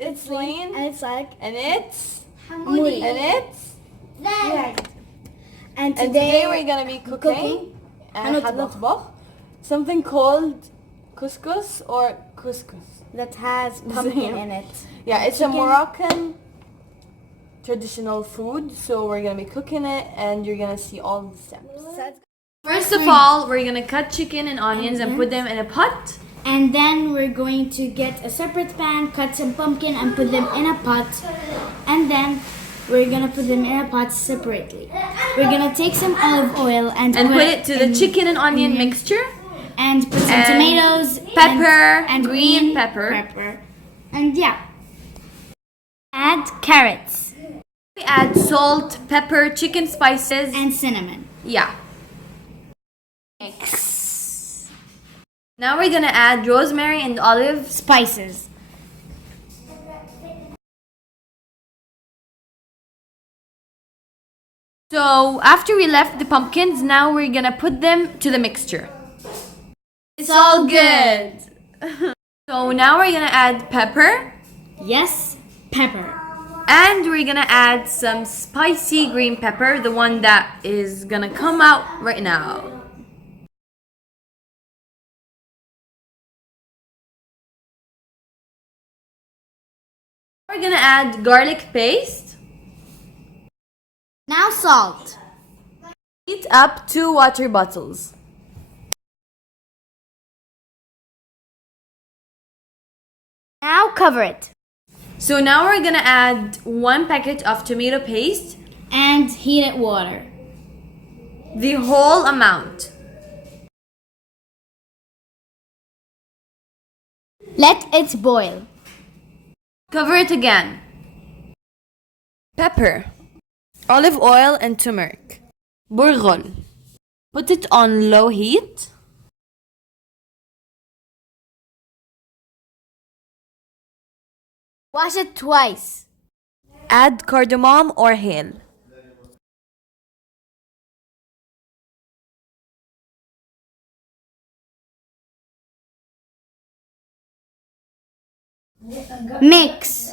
it's lean. And it's like And it's Hamudi. and it's Right. And today we're gonna be cooking هنطبخ. something called couscous or couscous. that has pumpkin in it. Yeah, it's a Chicken. Moroccan traditional food, so we're gonna be cooking it and you're gonna see all the steps. First of all, we're gonna cut chicken and onions and put them in a pot. And then we're going to get a separate pan, cut some pumpkin and put them in a pot. And then we're gonna put them in a pot separately. We're gonna take some olive oil and Put it to the chicken and onion mixture. and put some and tomatoes, pepper, and green pepper. And yeah. Add carrots We add salt, pepper, chicken spices. and cinnamon. Yeah. Mix. Now we're gonna add rosemary and olive. Spices. So after we left the pumpkins, now we're gonna put them to the mixture. It's all good. So now we're gonna add pepper. Yes, pepper. And we're gonna add some spicy green pepper, the one that is gonna come out right now. We're gonna add garlic paste. Now salt. Heat up 2 water bottles. Now cover it. So now we're gonna add 1 packet of tomato paste, And heated water. the whole amount. Let it boil. Cover it again. Pepper, olive oil and turmeric. Burghul. Put it on low heat. Wash it twice. Add cardamom or hale. Mix.